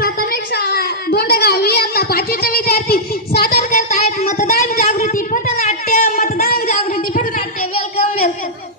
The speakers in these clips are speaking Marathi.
प्राथमिक शाळा धोंडगाव आता पाचवीचे विद्यार्थी सादर करत आहेत मतदान जागृती पथनाट्य मतदान जागृती पथनाट्य. वेलकम वेलकम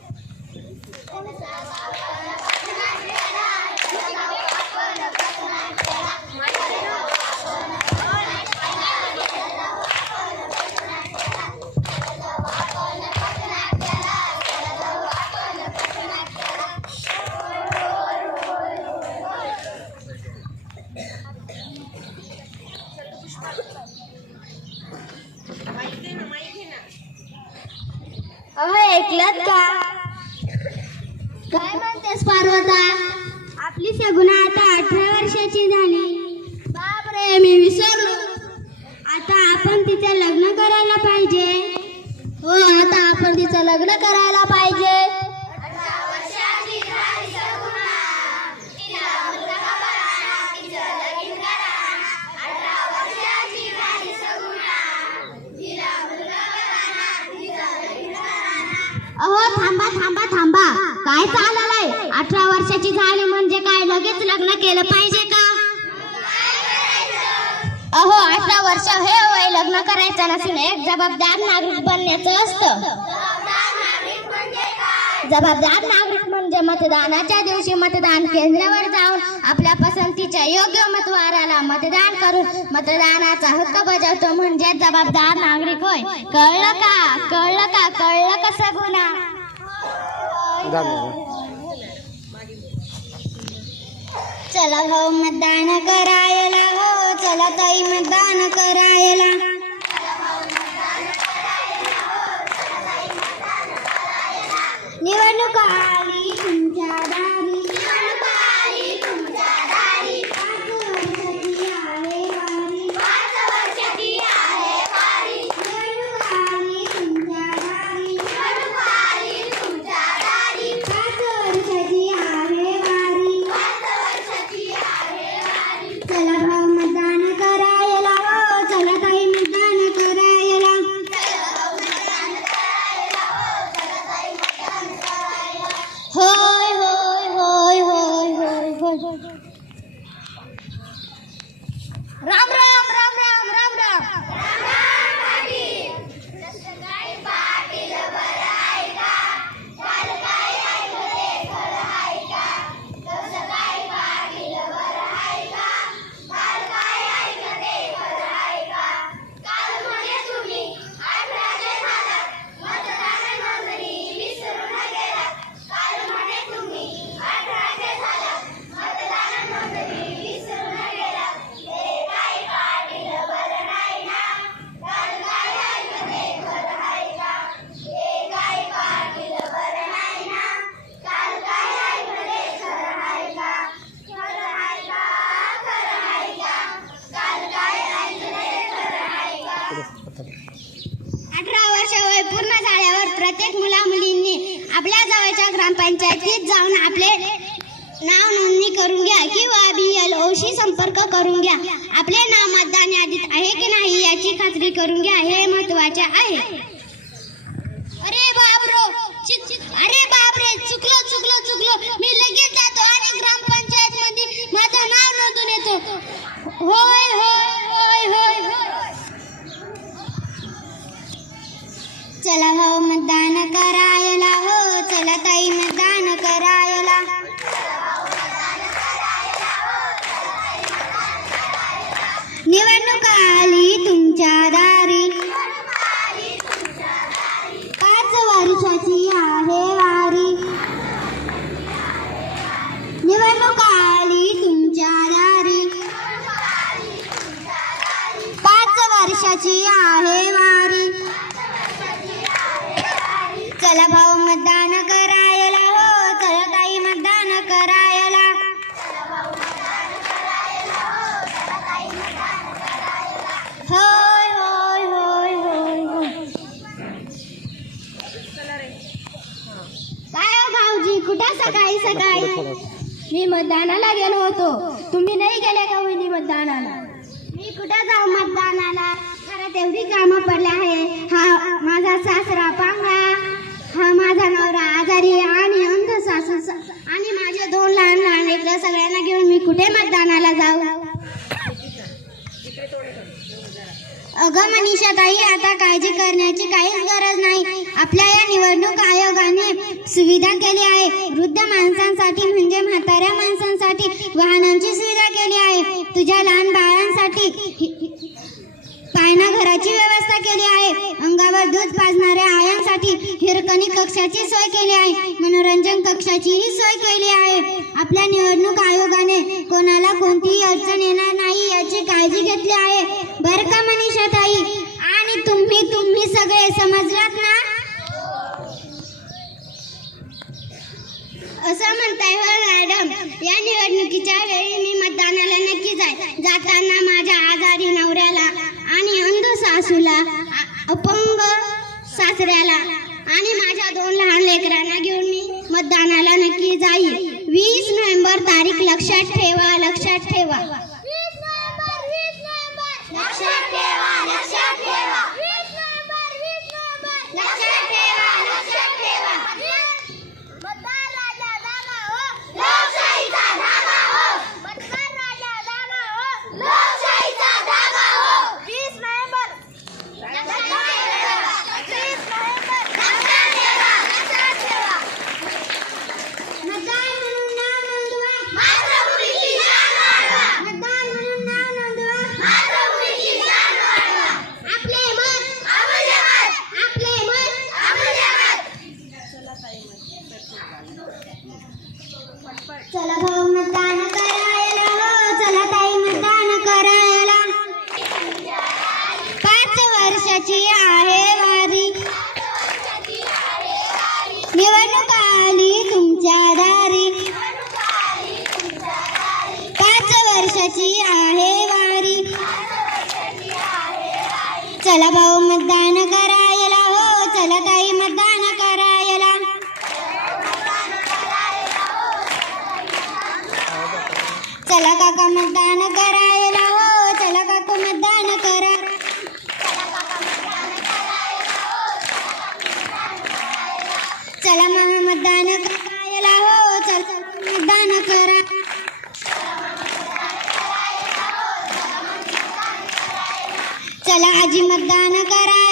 आपली सगुणा आता अठरा वर्षाची झाली. बापरे मी विसरलो. आता आपण तिचं लग्न करायला पाहिजे. हो आता आपण तिचं लग्न करायला पाहिजे. अहो थांबा थांबा थांबा. काय चाललंय? अठरा वर्षाची झाली म्हणजे काय? लगेच लग्न केलं पाहिजे का? अहो अठरा वर्ष हे वय लग्न करायचं नसून एक जबाबदार नागरिक बनण्याचं असतं. जबाबदार नागरिक म्हणजे मतदानाच्या दिवशी मतदान केंद्रावर जाऊन आपल्या पसंतीच्या योग्य उमेदवाराला मतदान करून मतदानाचा हक्क बजावतो म्हणजे जबाबदार नागरिक होय. कळलं का? कळलं का? कळलं कसं गुन्हा? चला हो मतदान करायला हो चला ताई मतदान करायला. निवडणूक आली तुमच्या दारी निवडणूक आली तुमच्या दारी पाच वर्षाची आहे वारी पाच वर्षाची आहे वारी निवडणूक आली तुमच्या दारी निवडणूक आली तुमच्या दारी पाच वर्षाची आहे वारी पाच वर्षाची आहे वारी चला भाऊ मतदान करायला हो चला ताई मतदान करायला होय होय होय होय होय होय राम प्रत्येक मुलींनी आपल्या जवळच्या ग्रामपंचायतीत जाऊन आपले नाव नोंदणी करून घ्या किंवा बी एल ओशी संपर्क करून घ्या. आपले नाव मतदान यादीत आहे की नाही याची खात्री करून घ्या. हे महत्त्वाचे आहे. चला भाऊ मतदान करायला हो चला ताई मतदान करायला. होय होय होय होय होय. काय हो भाऊजी कुठे सकाळी सकाळी? मी मतदानाला गेलो होतो. तुम्ही नाही गेले का वहिनी मतदानाला? मी कुठे जाऊ मतदानाला? खरं तेवढी कामं पडले आहे. हा अगं मनीषाताई आता काळजी करण्याची काहीच गरज नाही. आपल्या या निवडणूक आयोगाने सुविधा केली आहे. वृद्ध माणसांसाठी म्हणजे म्हाताऱ्या माणसांसाठी वाहनांची सुविधा केली आहे. तुझ्या लहान बाळांसाठी पाळणा घराची व्यवस्था केली आहे. अंगावर दूध पाजणार हिरकणी कक्षाची सोय केली आहे. मनोरंजन कक्षाचीही सोय केली आहे. आपल्या निवडणूक आयोगाने कोणाला कोणतीही अडचण येणार नाही याची काळजी घेतली आहे. बर का मनीषाताई? आणि तुम्ही तुम्ही सगळे समजलात ना? असं म्हणताय हो मॅडम. या निवडणुकीच्या वेळी मी मतदानाला नक्की जाय. जाताना माझ्या आजारी नवऱ्याला आणि अंध सासूला अपंग सासऱ्याला आणि माझ्या दोन लहान लेकरांना घेऊन मी मतदानाला नक्की जाईल. वीस नोव्हेंबर तारीख लक्षात ठेवा लक्षात ठेवा लक्षात ठेवा लक्षात ठेवा लक्षात ठेवा लक्षात ठेवा मतदार राजा जागा हो लोकशाहीचा धागा हो मतदार राजा जागा हो लोकशाहीचा धागा हो 20 नोव्हेंबर लक्षात ठेवा 20 नोव्हेंबर लक्षात ठेवा लक्षात ठेवा मतदान म्हणून नाव नोंदवा मातृभूमीची जाण वाढवा मतदान म्हणून नाव नोंदवा मातृभूमीची जाण वाढवा आपले मत अमूल्य मत आपले मत अमूल्य मत चला भाऊ मतदान करायला हो चला ताई मतदान करायला पाच वर्षाची आहे वारी. निवडणूक आली तुमच्या दारी. पाच वर्षाची आहे वारी. चला भाऊ मतदान चला आजी मतदान करा.